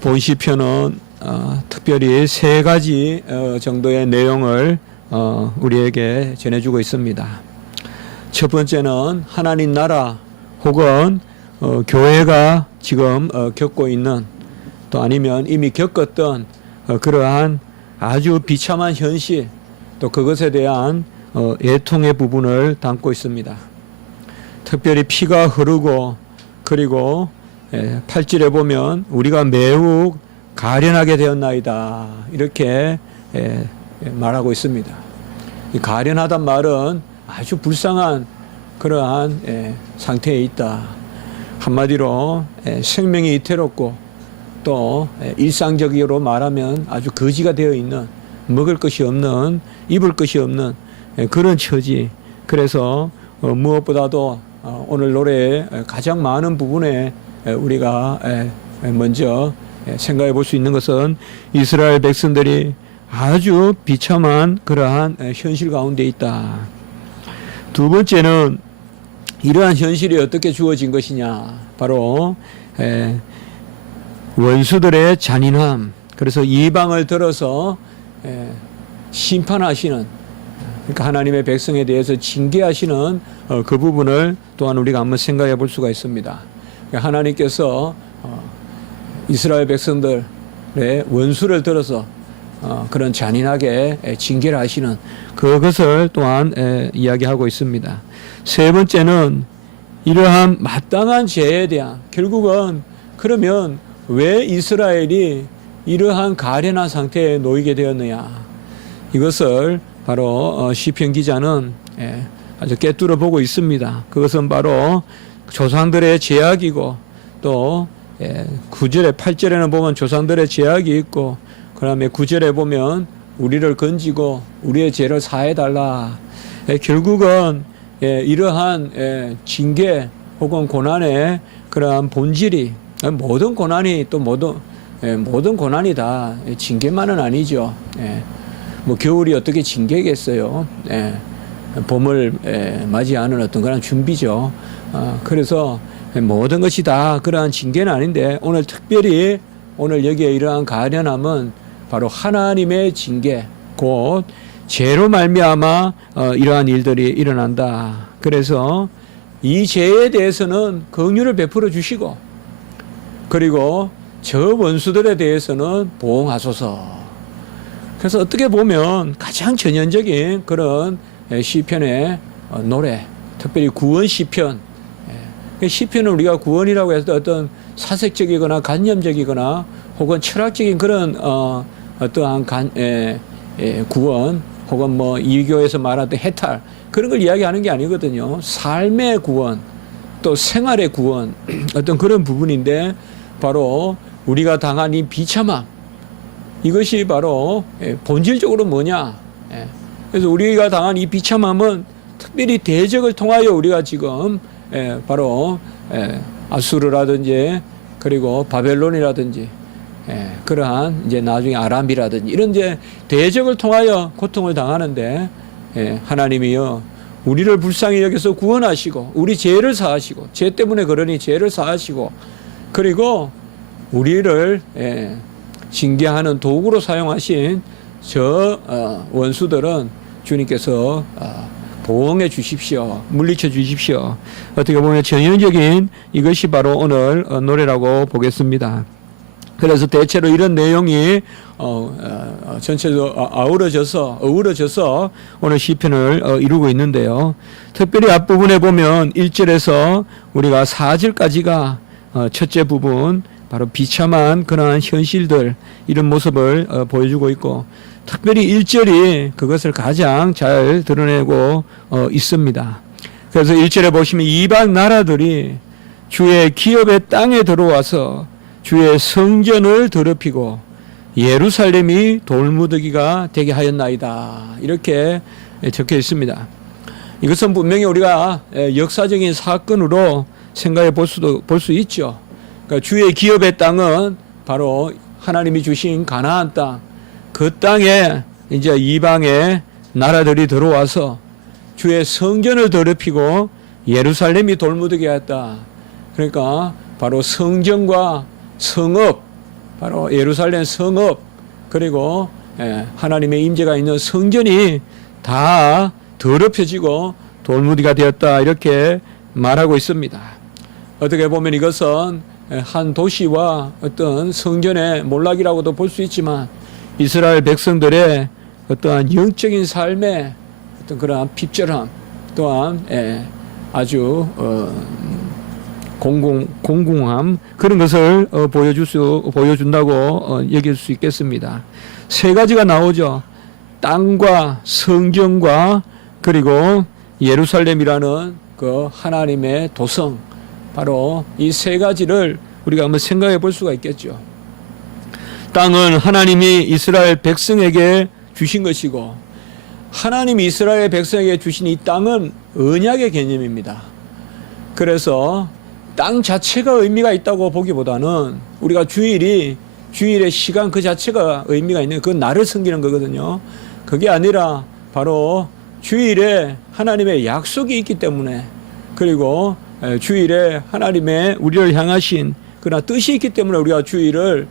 본 시편은 특별히 세 가지 정도의 내용을 우리에게 전해주고 있습니다. 첫 번째는 하나님 나라 혹은 교회가 지금 겪고 있는, 또 아니면 이미 겪었던 그러한 아주 비참한 현실, 또 그것에 대한 애통의 부분을 담고 있습니다. 특별히 피가 흐르고, 그리고 8절에 보면 우리가 매우 가련하게 되었나이다, 이렇게 말하고 있습니다. 이 가련하단 말은 아주 불쌍한 그러한 상태에 있다. 한마디로 생명이 위태롭고, 또 일상적으로 말하면 아주 거지가 되어 있는, 먹을 것이 없는, 입을 것이 없는 그런 처지. 그래서 무엇보다도 오늘 노래의 가장 많은 부분에 우리가 먼저 생각해 볼 수 있는 것은 이스라엘 백성들이 아주 비참한 그러한 현실 가운데 있다. 두 번째는 이러한 현실이 어떻게 주어진 것이냐, 바로 원수들의 잔인함. 그래서 이방을 들어서 심판하시는, 그러니까 하나님의 백성에 대해서 징계하시는 그 부분을 또한 우리가 한번 생각해 볼 수가 있습니다. 그러니까 하나님께서 이스라엘 백성들의 원수를 들어서 그런 잔인하게 징계를 하시는 그것을 또한 이야기하고 있습니다. 세 번째는 이러한 마땅한 죄에 대한, 결국은 그러면 왜 이스라엘이 이러한 가련한 상태에 놓이게 되었느냐, 이것을 바로 시편 기자는 아주 꿰뚫어 보고 있습니다. 그것은 바로 조상들의 죄악이고, 또 9절에 8절에는 보면 조상들의 죄악이 있고, 그 다음에 9절에 보면 우리를 건지고 우리의 죄를 사해달라. 결국은 이러한 징계 혹은 고난의 그러한 본질이, 모든 고난이 또 모든 고난이 다 징계만은 아니죠. 뭐 겨울이 어떻게 징계겠어요. 봄을 맞이하는 어떤 그런 준비죠. 그래서 모든 것이 다 그러한 징계는 아닌데, 오늘 특별히 오늘 여기에 이러한 가련함은 바로 하나님의 징계, 곧 죄로 말미암아 이러한 일들이 일어난다. 그래서 이 죄에 대해서는 긍휼을 베풀어 주시고, 그리고 저 원수들에 대해서는 보응하소서. 그래서 어떻게 보면 가장 전형적인 그런 시편의 노래, 특별히 구원 시편. 시편은 우리가 구원이라고 해서 어떤 사색적이거나 관념적이거나 혹은 철학적인 그런 어떠한 구원, 혹은 뭐 이교에서 말하던 해탈, 그런 걸 이야기하는 게 아니거든요. 삶의 구원, 또 생활의 구원, 어떤 그런 부분인데, 바로 우리가 당한 이 비참함, 이것이 바로 본질적으로 뭐냐. 그래서 우리가 당한 이 비참함은 특별히 대적을 통하여 우리가 지금 바로 아수르라든지, 그리고 바벨론이라든지, 그러한 이제 나중에 아람이라든지 이런 이제 대적을 통하여 고통을 당하는데, 하나님이요 우리를 불쌍히 여겨서 구원하시고, 우리 죄를 사하시고, 죄 때문에 그러니 죄를 사하시고, 그리고 우리를 징계하는 도구로 사용하신 저 원수들은 주님께서 보응해 주십시오. 물리쳐 주십시오. 어떻게 보면 전형적인 이것이 바로 오늘 노래라고 보겠습니다. 그래서 대체로 이런 내용이 전체적으로 어우러져서 오늘 시편을 이루고 있는데요. 특별히 앞부분에 보면 1절에서 우리가 4절까지가 첫째 부분, 바로 비참한 그러한 현실들, 이런 모습을 보여주고 있고, 특별히 1절이 그것을 가장 잘 드러내고 있습니다. 그래서 1절에 보시면 이방 나라들이 주의 기업의 땅에 들어와서 주의 성전을 더럽히고 예루살렘이 돌무더기가 되게 하였나이다, 이렇게 적혀 있습니다. 이것은 분명히 우리가 역사적인 사건으로 생각해 볼 수 있죠. 그러니까 주의 기업의 땅은 바로 하나님이 주신 가나안 땅, 그 땅에 이제 이방의 나라들이 들어와서 주의 성전을 더럽히고 예루살렘이 돌무더기였다. 그러니까 바로 성전과 성읍, 바로 예루살렘 성읍 그리고 하나님의 임재가 있는 성전이 다 더럽혀지고 돌무디가 되었다 이렇게 말하고 있습니다. 어떻게 보면 이것은 한 도시와 어떤 성전의 몰락이라고도 볼 수 있지만 이스라엘 백성들의 어떠한 영적인 삶의 어떤 그러한 핍절함 또한 아주 공공함 그런 것을 보여준다고 여길 수 있겠습니다. 세 가지가 나오죠. 땅과 성전과 그리고 예루살렘이라는 그 하나님의 도성, 바로 이 세 가지를 우리가 한번 생각해 볼 수가 있겠죠. 땅은 하나님이 이스라엘 백성에게 주신 것이고, 하나님이 이스라엘 백성에게 주신 이 땅은 언약의 개념입니다. 그래서 땅 자체가 의미가 있다고 보기보다는 우리가 주일의 시간 그 자체가 의미가 있는, 그건 나를 섬기는 거거든요. 그게 아니라 바로 주일에 하나님의 약속이 있기 때문에, 그리고 주일에 하나님의 우리를 향하신 그러나 뜻이 있기 때문에 우리가 주일을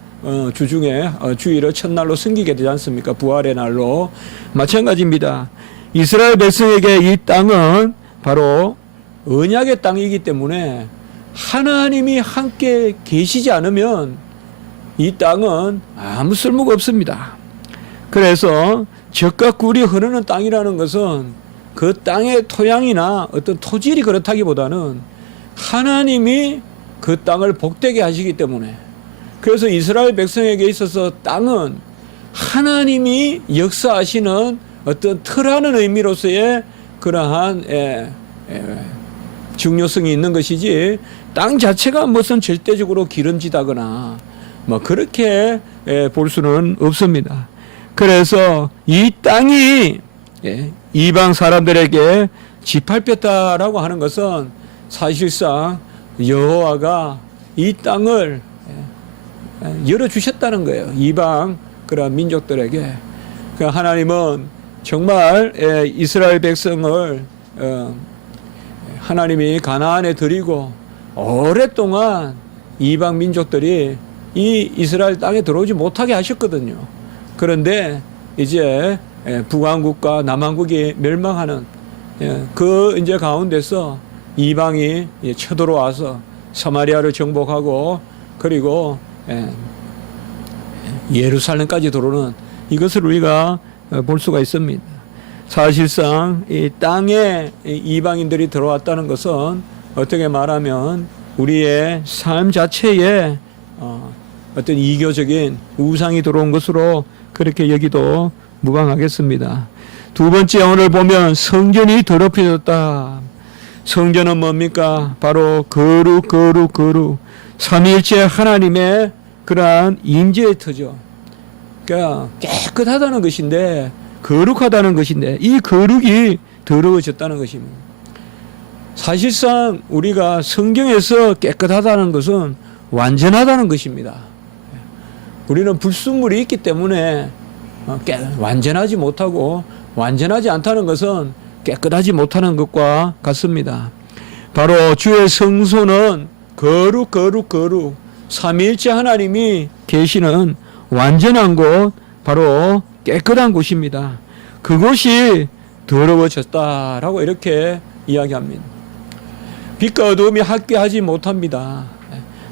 주중에 주일을 첫날로 섬기게 되지 않습니까? 부활의 날로. 마찬가지입니다. 이스라엘 백성에게 이 땅은 바로 언약의 땅이기 때문에 하나님이 함께 계시지 않으면 이 땅은 아무 쓸모가 없습니다. 그래서 젖과 꿀이 흐르는 땅이라는 것은 그 땅의 토양이나 어떤 토질이 그렇다기보다는 하나님이 그 땅을 복되게 하시기 때문에, 그래서 이스라엘 백성에게 있어서 땅은 하나님이 역사하시는 어떤 터라는 의미로서의 그러한 중요성이 있는 것이지, 땅 자체가 무슨 절대적으로 기름지다거나 뭐 그렇게 볼 수는 없습니다. 그래서 이 땅이 이방 사람들에게 짓밟혔다라고 하는 것은 사실상 여호와가 이 땅을 열어주셨다는 거예요. 이방 그런 민족들에게. 그러니까 하나님은 정말 이스라엘 백성을 하나님이 가나안에 들이고 오랫동안 이방 민족들이 이 이스라엘 땅에 들어오지 못하게 하셨거든요. 그런데 이제 북왕국과 남왕국이 멸망하는 그 이제 가운데서 이방이 쳐들어와서 사마리아를 정복하고 그리고 예루살렘까지 들어오는 이것을 우리가 볼 수가 있습니다. 사실상 이 땅에 이방인들이 들어왔다는 것은 어떻게 말하면 우리의 삶 자체에 어떤 이교적인 우상이 들어온 것으로 그렇게 여기도 무방하겠습니다. 두 번째, 오늘 보면 성전이 더럽혀졌다. 성전은 뭡니까? 바로 거룩 삼위일체 하나님의 그러한 임재의 터죠. 그러니까 깨끗하다는 것인데, 거룩하다는 것인데, 이 거룩이 더러워졌다는 것입니다. 사실상 우리가 성경에서 깨끗하다는 것은 완전하다는 것입니다. 우리는 불순물이 있기 때문에 완전하지 못하고, 완전하지 않다는 것은 깨끗하지 못하는 것과 같습니다. 바로 주의 성소는 거룩 삼위일체 하나님이 계시는 완전한 곳, 바로 깨끗한 곳입니다. 그곳이 더러워졌다라고 이렇게 이야기합니다. 빛과 어둠이 함께하지 못합니다.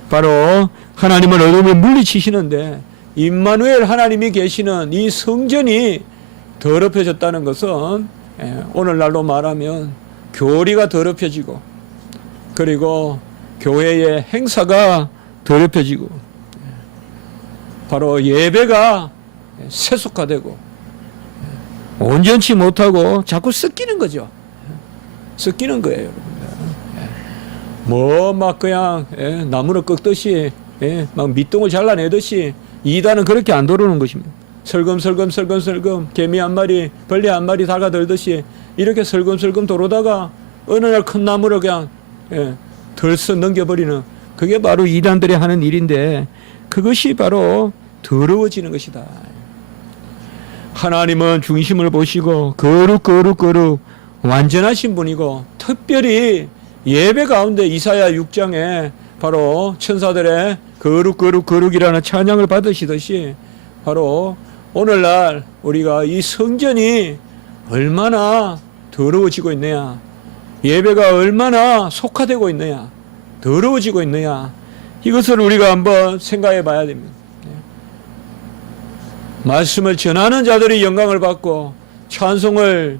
바로 하나님은 어둠을 물리치시는데, 임마누엘 하나님이 계시는 이 성전이 더럽혀졌다는 것은 오늘날로 말하면 교리가 더럽혀지고, 그리고 교회의 행사가 더럽혀지고, 바로 예배가 세속화되고 온전치 못하고 자꾸 섞이는 거죠. 섞이는 거예요. 뭐 막 그냥 나무를 꺾듯이 막 밑동을 잘라내듯이 이단은 그렇게 안 들어오는 것입니다. 설금 개미 한 마리 벌레 한 마리 달가들듯이 이렇게 설금 돌아다가 어느 날 큰 나무를 그냥 덜썩 넘겨버리는, 그게 바로 이단들이 하는 일인데, 그것이 바로 더러워지는 것이다. 하나님은 중심을 보시고 거룩 완전하신 분이고, 특별히 예배 가운데 이사야 6장에 바로 천사들의 거룩 거룩 거룩이라는 찬양을 받으시듯이 바로 오늘날 우리가 이 성전이 얼마나 더러워지고 있느냐, 예배가 얼마나 속화되고 있느냐, 더러워지고 있느냐, 이것을 우리가 한번 생각해 봐야 됩니다. 말씀을 전하는 자들이 영광을 받고 찬송을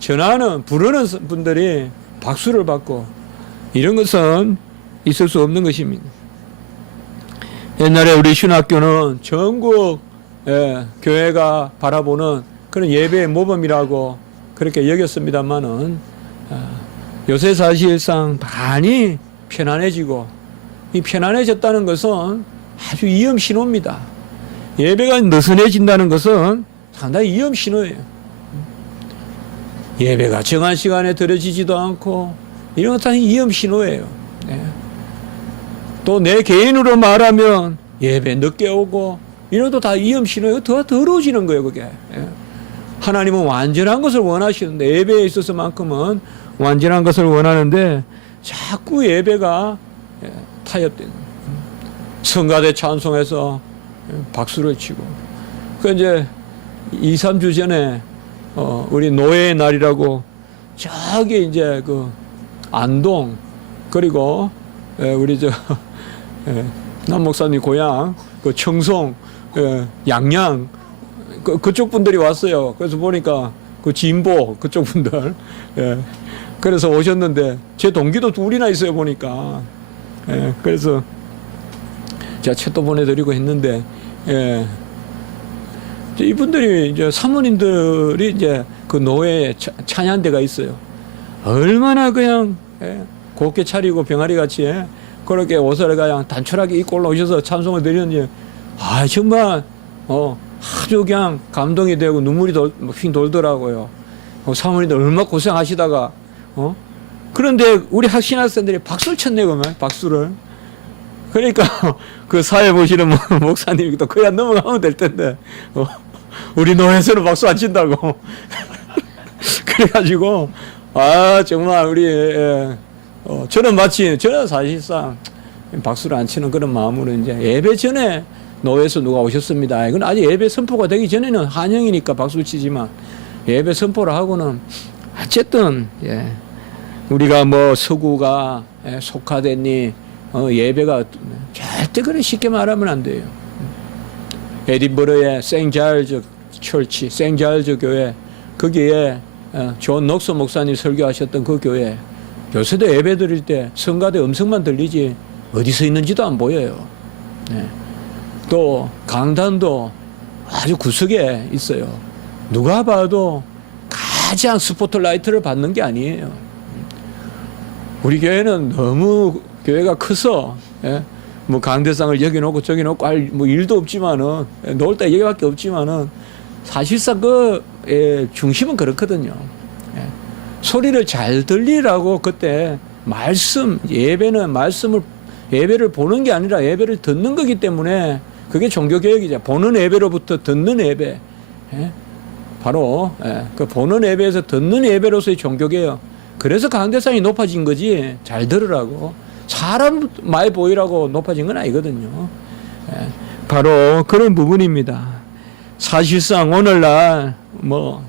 전하는 부르는 분들이 박수를 받고, 이런 것은 있을 수 없는 것입니다. 옛날에 우리 신학교는 전국 교회가 바라보는 그런 예배의 모범이라고 그렇게 여겼습니다만은 요새 사실상 많이 편안해지고, 이 편안해졌다는 것은 아주 위험 신호입니다. 예배가 느슨해진다는 것은 상당히 위험 신호예요. 예배가 정한 시간에 드려지지도 않고 이런 것은 위험 신호예요. 또 내 개인으로 말하면 예배 늦게 오고 이런 것도 다 위험 신호예요. 더 더러워지는 거예요, 그게. 하나님은 완전한 것을 원하시는데, 예배에 있어서만큼은 완전한 것을 원하는데 자꾸 예배가 타협되는, 성가대 찬송해서 박수를 치고. 그 이제 2, 3주 전에 우리 노예의 날이라고 저기 이제 그 안동, 그리고 우리 저 남 목사님 고향 그 청송, 양양 그쪽 분들이 왔어요. 그래서 보니까 그 진보 그쪽 분들, 그래서 오셨는데 제 동기도 둘이나 있어요 보니까. 그래서 제가 책도 보내드리고 했는데, 이분들이 이제 사모님들이 이제 그 노예 찬양대가 있어요. 얼마나 그냥 곱게 차리고 병아리 같이 그렇게 옷을 그냥 단촐하게 입고 올라오셔서 찬송을 드렸는지, 정말 아주 그냥 감동이 되고 눈물이 휙 돌더라고요. 사모님들 얼마나 고생하시다가 그런데 우리 신학생들이 박수를 쳤네, 그러면 박수를. 그러니까 그 사회 보시는 목사님이 또 그냥 넘어가면 될 텐데 우리 노예에서는 박수 안 친다고. 그래가지고 정말 우리 저는 사실상 박수를 안 치는 그런 마음으로 이제 예배 전에 노예에서 누가 오셨습니다. 이건 아직 예배 선포가 되기 전에는 환영이니까 박수를 치지만, 예배 선포를 하고는 어쨌든 우리가 뭐 서구가 속화됐니, 예배가 절대 그래 쉽게 말하면 안 돼요. 에딘버러의 생자일즈 철치, 생자일즈 교회, 거기에 존 녹서 목사님 설교하셨던 그 교회, 요새도 예배 드릴 때 성가대 음성만 들리지 어디서 있는지도 안 보여요. 또 강단도 아주 구석에 있어요. 누가 봐도 가장 스포트라이트를 받는 게 아니에요. 우리 교회는 너무 교회가 커서 뭐 강대상을 여기 놓고 저기 놓고 할 뭐 일도 없지만은, 놓을 때 여기밖에 없지만은 사실상 그 중심은 그렇거든요. 소리를 잘 들리라고 그때 예배를 보는 게 아니라 예배를 듣는 거기 때문에 그게 종교개혁이죠. 보는 예배로부터 듣는 예배. 바로 그 보는 예배에서 듣는 예배로서의 종교개혁. 그래서 강대상이 높아진 거지, 잘 들으라고. 사람 많이 보이라고 높아진 건 아니거든요. 바로 그런 부분입니다. 사실상 오늘날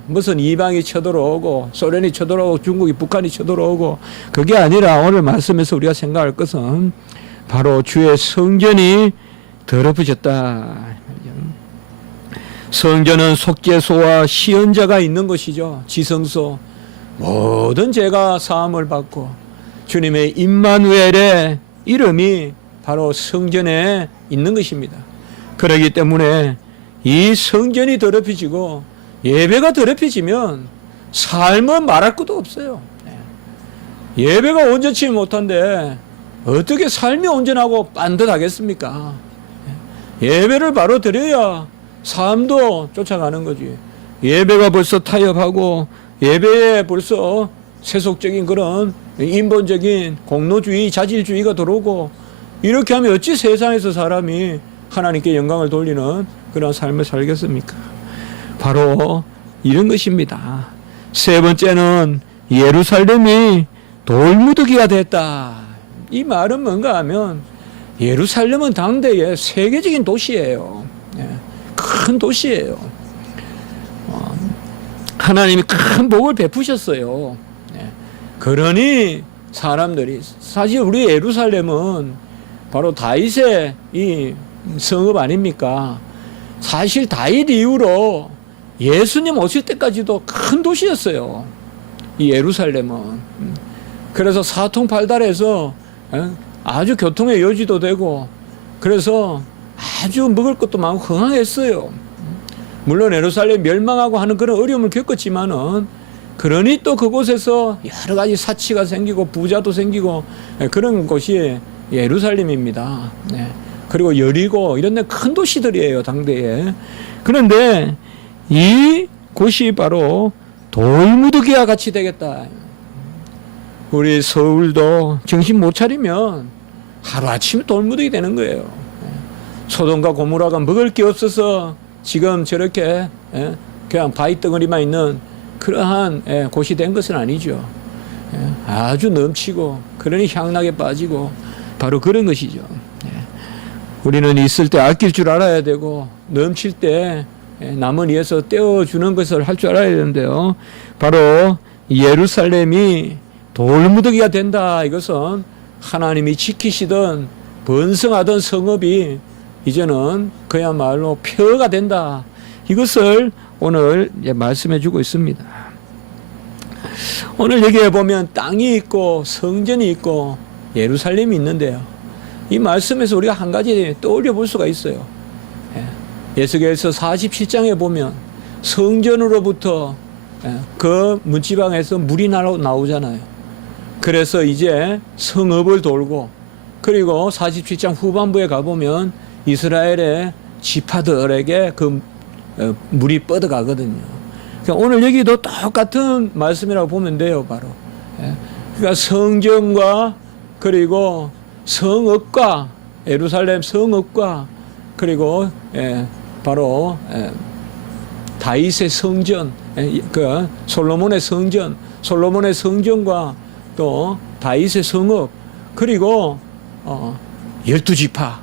무슨 이방이 쳐들어오고 소련이 쳐들어오고 중국이 북한이 쳐들어오고 그게 아니라, 오늘 말씀에서 우리가 생각할 것은 바로 주의 성전이 더럽혀졌다. 성전은 속죄소와 시언자가 있는 것이죠. 지성소. 모든 죄가 사함을 받고 주님의 임마누엘의 이름이 바로 성전에 있는 것입니다. 그렇기 때문에 이 성전이 더럽혀지고 예배가 더럽혀지면 삶은 말할 것도 없어요. 예배가 온전치 못한데 어떻게 삶이 온전하고 반듯하겠습니까? 예배를 바로 드려야 삶도 쫓아가는 거지. 예배가 벌써 타협하고 예배에 벌써 세속적인 그런 인본적인 공로주의, 자질주의가 들어오고, 이렇게 하면 어찌 세상에서 사람이 하나님께 영광을 돌리는 그런 삶을 살겠습니까? 바로 이런 것입니다. 세 번째는 예루살렘이 돌무더기가 됐다. 이 말은 뭔가 하면 예루살렘은 당대의 세계적인 도시예요. 예, 큰 도시예요. 하나님이 큰 복을 베푸셨어요. 예, 그러니 사람들이 사실 우리 예루살렘은 바로 다윗의 이 성읍 아닙니까? 사실 다윗 이후로 예수님 오실 때까지도 큰 도시였어요. 이 예루살렘은. 그래서 사통팔달해서 아주 교통의 여지도 되고 그래서 아주 먹을 것도 많고 흥황했어요. 물론 예루살렘 멸망하고 하는 그런 어려움을 겪었지만은 그러니 또 그곳에서 여러 가지 사치가 생기고 부자도 생기고 그런 곳이 예루살렘입니다. 네. 그리고 여리고 이런 데 큰 도시들이에요, 당대에. 그런데 이 곳이 바로 돌무더기와 같이 되겠다. 우리 서울도 정신 못 차리면 하루아침에 돌무더기 되는 거예요. 소돔과 고모라가 먹을 게 없어서 지금 저렇게 그냥 바위 덩어리만 있는 그러한 곳이 된 것은 아니죠. 아주 넘치고 그러니 향락에 빠지고 바로 그런 것이죠. 우리는 있을 때 아낄 줄 알아야 되고 넘칠 때 남을 위해서 떼어주는 것을 할 줄 알아야 되는데요. 바로 예루살렘이 돌무더기가 된다. 이것은 하나님이 지키시던 번성하던 성읍이 이제는 그야말로 폐허가 된다. 이것을 오늘 말씀해 주고 있습니다. 오늘 여기에 보면 땅이 있고 성전이 있고 예루살렘이 있는데요. 이 말씀에서 우리가 한 가지 떠올려 볼 수가 있어요. 에스겔서 47장에 보면 성전으로부터 그 문지방에서 물이 나오잖아요. 그래서 이제 성읍을 돌고 그리고 47장 후반부에 가보면 이스라엘의 지파들에게 그 물이 뻗어가거든요. 그러니까 오늘 여기도 똑같은 말씀이라고 보면 돼요, 바로. 그러니까 성전과 그리고 성읍과 예루살렘 성읍과 그리고 바로 다윗의 성전, 그 솔로몬의 성전과 또 다윗의 성읍 그리고 12지파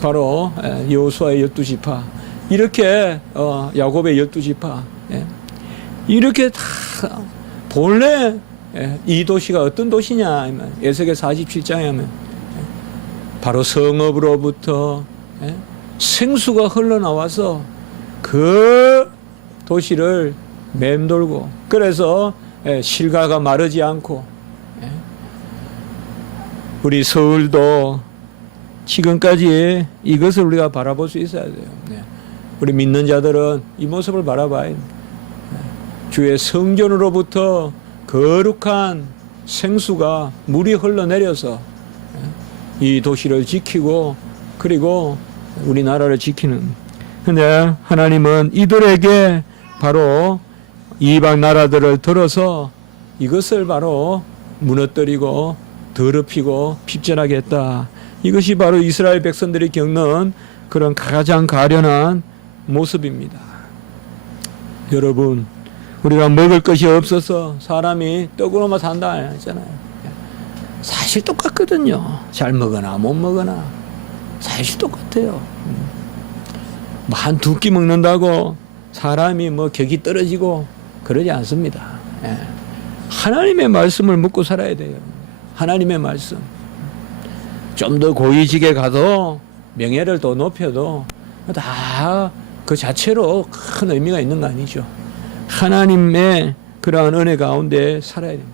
바로 여호수아의 12지파 이렇게 야곱의 12지파 이렇게 다 본래 이 도시가 어떤 도시냐 에스겔 47장에 하면 바로 성읍으로부터 생수가 흘러나와서 그 도시를 맴돌고 그래서 실가가 마르지 않고 우리 서울도 지금까지 이것을 우리가 바라볼 수 있어야 돼요. 우리 믿는 자들은 이 모습을 바라봐야 합니다. 주의 성전으로부터 거룩한 생수가 물이 흘러내려서 이 도시를 지키고 그리고 우리나라를 지키는. 근데 하나님은 이들에게 바로 이방 나라들을 들어서 이것을 바로 무너뜨리고 더럽히고 핍전하게 했다. 이것이 바로 이스라엘 백성들이 겪는 그런 가장 가련한 모습입니다. 여러분, 우리가 먹을 것이 없어서 사람이 떡으로만 산다 했잖아요. 사실 똑같거든요. 잘 먹거나 못 먹거나 사실 똑같아요. 뭐 한 두 끼 먹는다고 사람이 뭐 격이 떨어지고 그러지 않습니다. 하나님의 말씀을 먹고 살아야 돼요. 하나님의 말씀. 좀 더 고위직에 가도 명예를 더 높여도 다 그 자체로 큰 의미가 있는 거 아니죠. 하나님의 그러한 은혜 가운데 살아야 됩니다.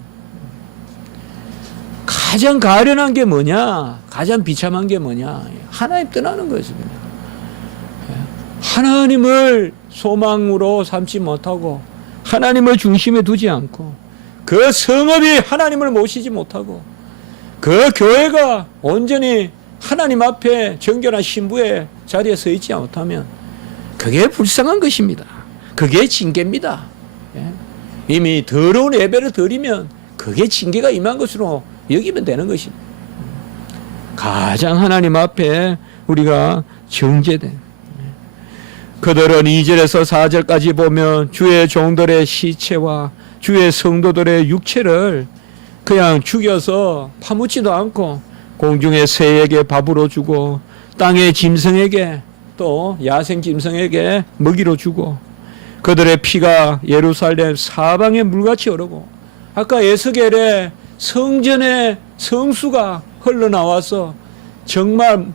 가장 가련한 게 뭐냐? 가장 비참한 게 뭐냐? 하나님 떠나는 것입니다. 하나님을 소망으로 삼지 못하고 하나님을 중심에 두지 않고 그 성읍이 하나님을 모시지 못하고 그 교회가 온전히 하나님 앞에 정결한 신부의 자리에 서 있지 못하면 그게 불쌍한 것입니다. 그게 징계입니다. 이미 더러운 예배를 드리면 그게 징계가 임한 것으로 여기면 되는 것입니다. 가장 하나님 앞에 우리가 정죄된 그들은 2절에서 4절까지 보면 주의 종들의 시체와 주의 성도들의 육체를 그냥 죽여서 파묻지도 않고 공중의 새에게 밥으로 주고 땅의 짐승에게 또 야생 짐승에게 먹이로 주고 그들의 피가 예루살렘 사방에 물같이 흐르고 아까 에스겔의 성전의 성수가 흘러나와서 정말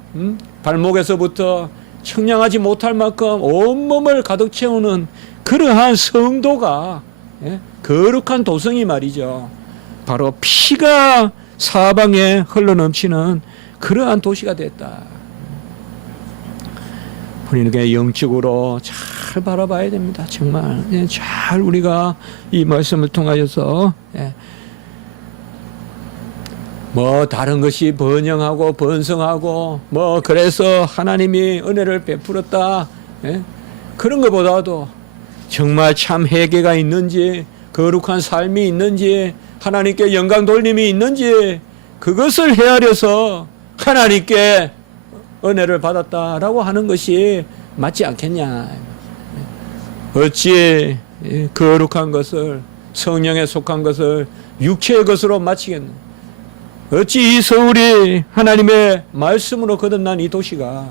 발목에서부터 청량하지 못할 만큼 온몸을 가득 채우는 그러한 성도가 거룩한 도성이 말이죠. 바로 피가 사방에 흘러넘치는 그러한 도시가 됐다. 우리는 영적으로 잘 바라봐야 됩니다. 정말 잘 우리가 이 말씀을 통하여서 뭐 다른 것이 번영하고 번성하고 뭐 그래서 하나님이 은혜를 베풀었다 그런 것보다도 정말 참 회개가 있는지 거룩한 삶이 있는지 하나님께 영광 돌림이 있는지 그것을 헤아려서 하나님께 은혜를 받았다라고 하는 것이 맞지 않겠냐. 어찌 거룩한 것을 성령에 속한 것을 육체의 것으로 마치겠느냐. 어찌 이 서울이 하나님의 말씀으로 거듭난 이 도시가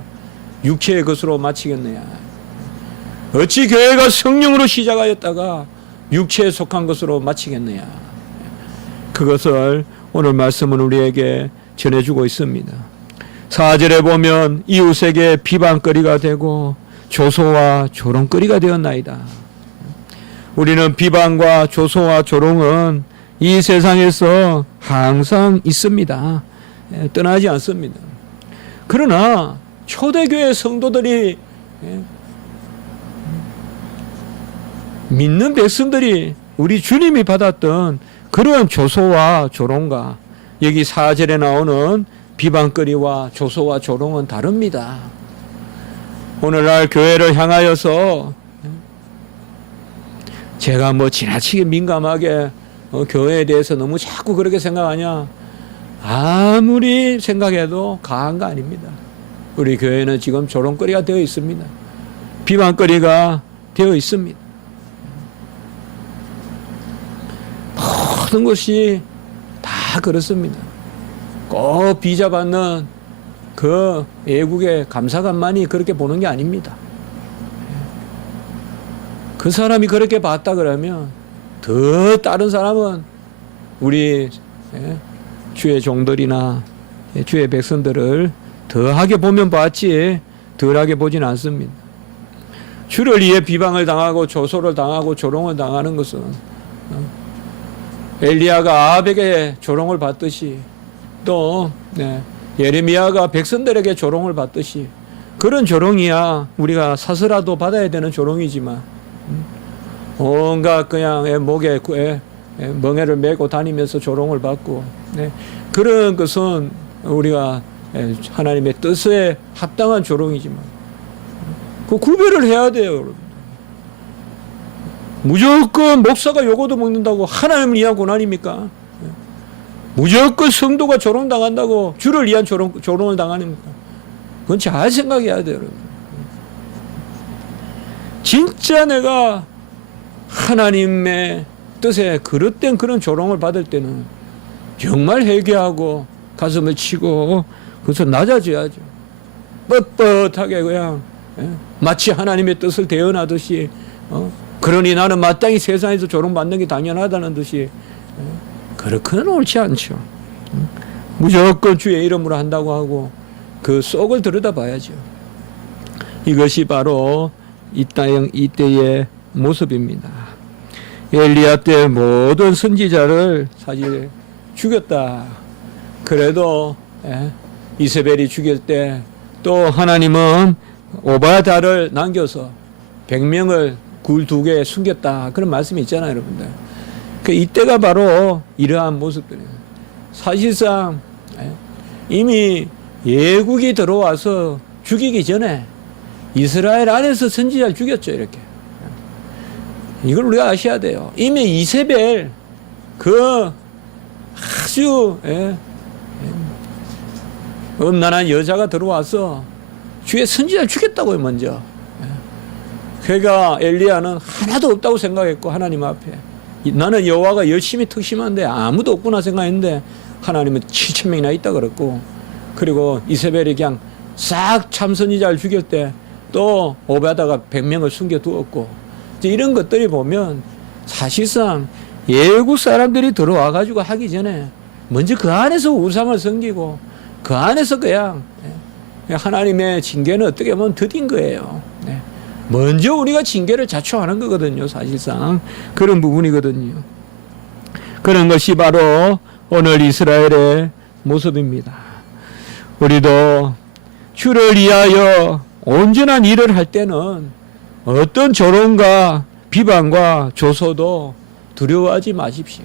육체의 것으로 마치겠느냐. 어찌 교회가 성령으로 시작하였다가 육체에 속한 것으로 마치겠느냐. 그것을 오늘 말씀은 우리에게 전해주고 있습니다. 4절에 보면 이웃에게 비방거리가 되고 조소와 조롱거리가 되었나이다. 우리는 비방과 조소와 조롱은 이 세상에서 항상 있습니다. 떠나지 않습니다. 그러나 초대교회 성도들이 믿는 백성들이 우리 주님이 받았던 그런 조소와 조롱과 여기 4절에 나오는 비방거리와 조소와 조롱은 다릅니다. 오늘날 교회를 향하여서 제가 뭐 지나치게 민감하게 교회에 대해서 너무 자꾸 그렇게 생각하냐? 아무리 생각해도 과한 거 아닙니다. 우리 교회는 지금 조롱거리가 되어 있습니다. 비방거리가 되어 있습니다. 모든 것이 다 그렇습니다. 꼭 비자받는 그 외국의 감사관만이 그렇게 보는 게 아닙니다. 그 사람이 그렇게 봤다 그러면 더 다른 사람은 우리 주의 종들이나 주의 백성들을 더하게 보면 봤지 덜하게 보진 않습니다. 주를 위해 비방을 당하고 조소를 당하고 조롱을 당하는 것은 엘리야가 아합에게 조롱을 받듯이 또 예레미야가 백성들에게 조롱을 받듯이 그런 조롱이야 우리가 사서라도 받아야 되는 조롱이지만 온갖 그냥 목에 멍에를 메고 다니면서 조롱을 받고 그런 것은 우리가 하나님의 뜻에 합당한 조롱이지만 그 구별을 해야 돼요. 여러분. 무조건 목사가 요거도 먹는다고 하나님을 위한 고난입니까? 무조건 성도가 조롱당한다고 주를 위한 조롱을 당하니까 그건 잘 생각해야 돼요. 여러분. 진짜 내가 하나님의 뜻에 그릇된 그런 조롱을 받을 때는 정말 회개하고 가슴을 치고 그래서 낮아져야죠. 뻣뻣하게 그냥 마치 하나님의 뜻을 대언하듯이 그러니 나는 마땅히 세상에서 조롱받는 게 당연하다는 듯이 그렇게는 옳지 않죠. 무조건 주의 이름으로 한다고 하고 그 속을 들여다봐야죠. 이것이 바로 이때의 모습입니다. 엘리야 때 모든 선지자를 사실 죽였다. 그래도 이세벨이 죽일 때 또 하나님은 오바다를 남겨서 100명을 굴 2개에 숨겼다. 그런 말씀이 있잖아요, 여러분들. 이때가 바로 이러한 모습들이에요. 사실상 이미 예국이 들어와서 죽이기 전에 이스라엘 안에서 선지자를 죽였죠, 이렇게. 이걸 우리가 아셔야 돼요. 이미 이세벨 그 아주 음란한 여자가 들어와서 주의 선지자를 죽였다고요, 먼저. 그러니까 엘리야는 하나도 없다고 생각했고 하나님 앞에 나는 여호와가 열심히 특심한데 아무도 없구나 생각했는데 하나님은 7,000명이나 있다 그랬고 그리고 이세벨이 그냥 싹 참선이자를 죽일 때 또 오베다가 100명을 숨겨두었고, 이제 이런 것들이 보면 사실상 예국 사람들이 들어와가지고 하기 전에 먼저 그 안에서 우상을 섬기고 그 안에서 그냥 하나님의 징계는 어떻게 보면 더딘 거예요. 먼저 우리가 징계를 자초하는 거거든요. 사실상 그런 부분이거든요. 그런 것이 바로 오늘 이스라엘의 모습입니다. 우리도 주를 위하여 온전한 일을 할 때는 어떤 조롱과 비방과 조소도 두려워하지 마십시오.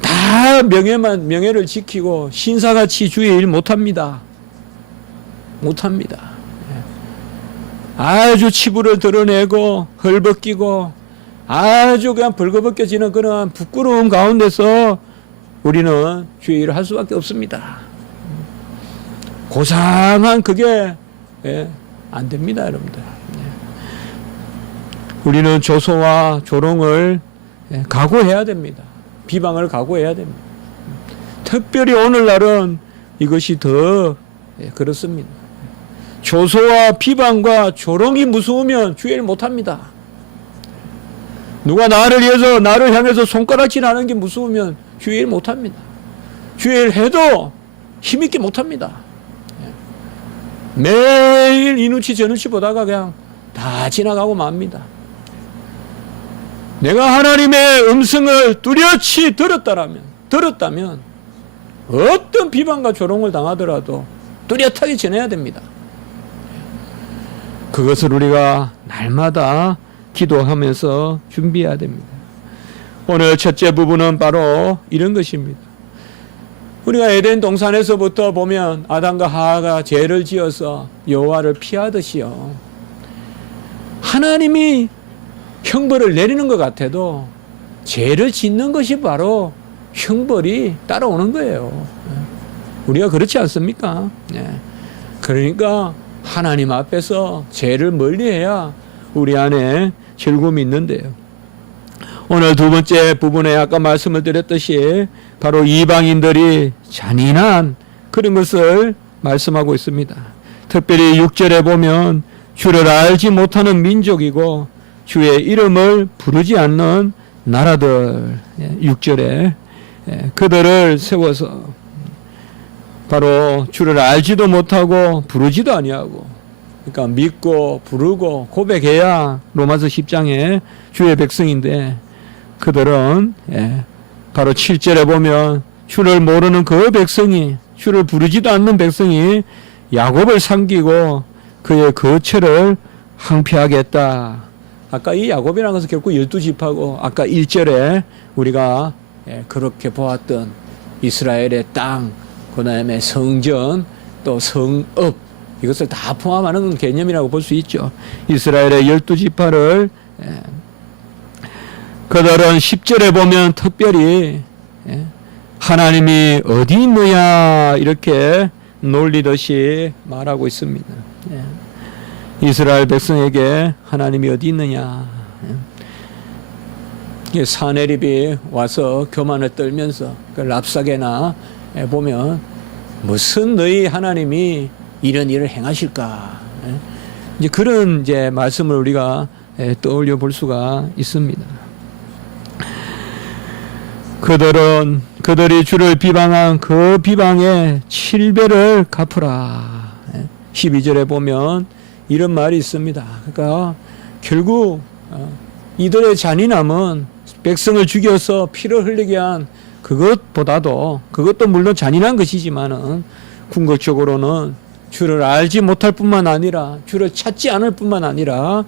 다 명예를 지키고 신사같이 주의 일 못합니다. 못합니다. 아주 치부를 드러내고 헐벗기고 아주 그냥 벌거벗겨지는 그런 부끄러움 가운데서 우리는 주의 일을 할 수밖에 없습니다. 고상한 그게 안 됩니다, 여러분들. 우리는 조소와 조롱을 각오해야 됩니다. 비방을 각오해야 됩니다. 특별히 오늘날은 이것이 더 그렇습니다. 조소와 비방과 조롱이 무서우면 주의를 못합니다. 누가 나를 위해서 나를 향해서 손가락질하는 게 무서우면 주의를 못합니다. 주의를 해도 힘있게 못합니다. 매일 이눈치 저눈치 보다가 그냥 다 지나가고 맙니다. 내가 하나님의 음성을 뚜렷이 들었다면 어떤 비방과 조롱을 당하더라도 뚜렷하게 전해야 됩니다. 그것을 우리가 날마다 기도하면서 준비해야 됩니다. 오늘 첫째 부분은 바로 이런 것입니다. 우리가 에덴 동산에서부터 보면 아담과 하와가 죄를 지어서 여호와를 피하듯이요, 하나님이 형벌을 내리는 것 같아도 죄를 짓는 것이 바로 형벌이 따라오는 거예요. 우리가 그렇지 않습니까? 그러니까 하나님 앞에서 죄를 멀리해야 우리 안에 즐거움이 있는데요. 오늘 두 번째 부분에 아까 말씀을 드렸듯이 바로 이방인들이 잔인한 그런 것을 말씀하고 있습니다. 특별히 6절에 보면 주를 알지 못하는 민족이고 주의 이름을 부르지 않는 나라들, 6절에 그들을 세워서 바로 주를 알지도 못하고 부르지도 아니하고, 그러니까 믿고 부르고 고백해야 로마서 10장에 주의 백성인데, 그들은 바로 7절에 보면 주를 모르는 그 백성이, 주를 부르지도 않는 백성이 야곱을 삼키고 그의 거처를 항폐하겠다. 아까 이 야곱이라는 것은 결국 12지파고, 아까 1절에 우리가 그렇게 보았던 이스라엘의 땅, 그 다음에 성전, 또 성읍, 이것을 다 포함하는 개념이라고 볼 수 있죠. 이스라엘의 12지파를 그들은 10절에 보면 특별히 하나님이 어디 있느냐 이렇게 놀리듯이 말하고 있습니다. 이스라엘 백성에게 하나님이 어디 있느냐. 사내립이 와서 교만을 떨면서 그 랍사게나 보면 무슨 너희 하나님이 이런 일을 행하실까. 이제 그런 이제 말씀을 우리가 떠올려 볼 수가 있습니다. 그들이 주를 비방한 그 비방의 7배를 갚으라. 12절에 보면 이런 말이 있습니다. 그러니까 결국 이들의 잔인함은 백성을 죽여서 피를 흘리게 한 그것보다도, 그것도 물론 잔인한 것이지만은 궁극적으로는 주를 알지 못할 뿐만 아니라 주를 찾지 않을 뿐만 아니라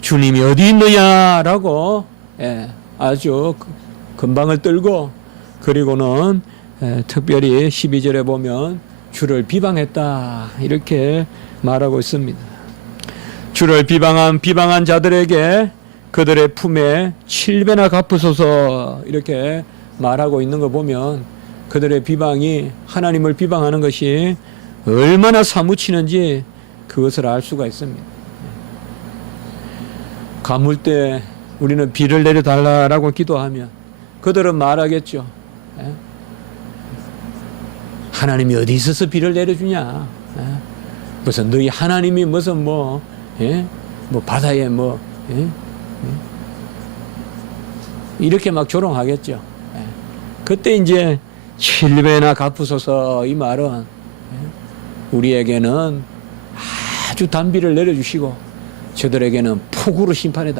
주님이 어디 있느냐라고 아주 건방을 떨고, 그리고는 특별히 12절에 보면 주를 비방했다 이렇게 말하고 있습니다. 주를 비방한 자들에게 그들의 품에 7배나 갚으소서 이렇게 말하고 있는 거 보면 그들의 비방이, 하나님을 비방하는 것이 얼마나 사무치는지 그것을 알 수가 있습니다. 가물 때 우리는 비를 내려달라고 기도하면 그들은 말하겠죠. 하나님이 어디 있어서 비를 내려주냐? 무슨 너희 하나님이 무슨 뭐 바다에 뭐 이렇게 막 조롱하겠죠. 그때 이제 7배나 갚으소서 이 말은 우리에게는 아주 단비를 내려주시고 저들에게는 폭우로 심판해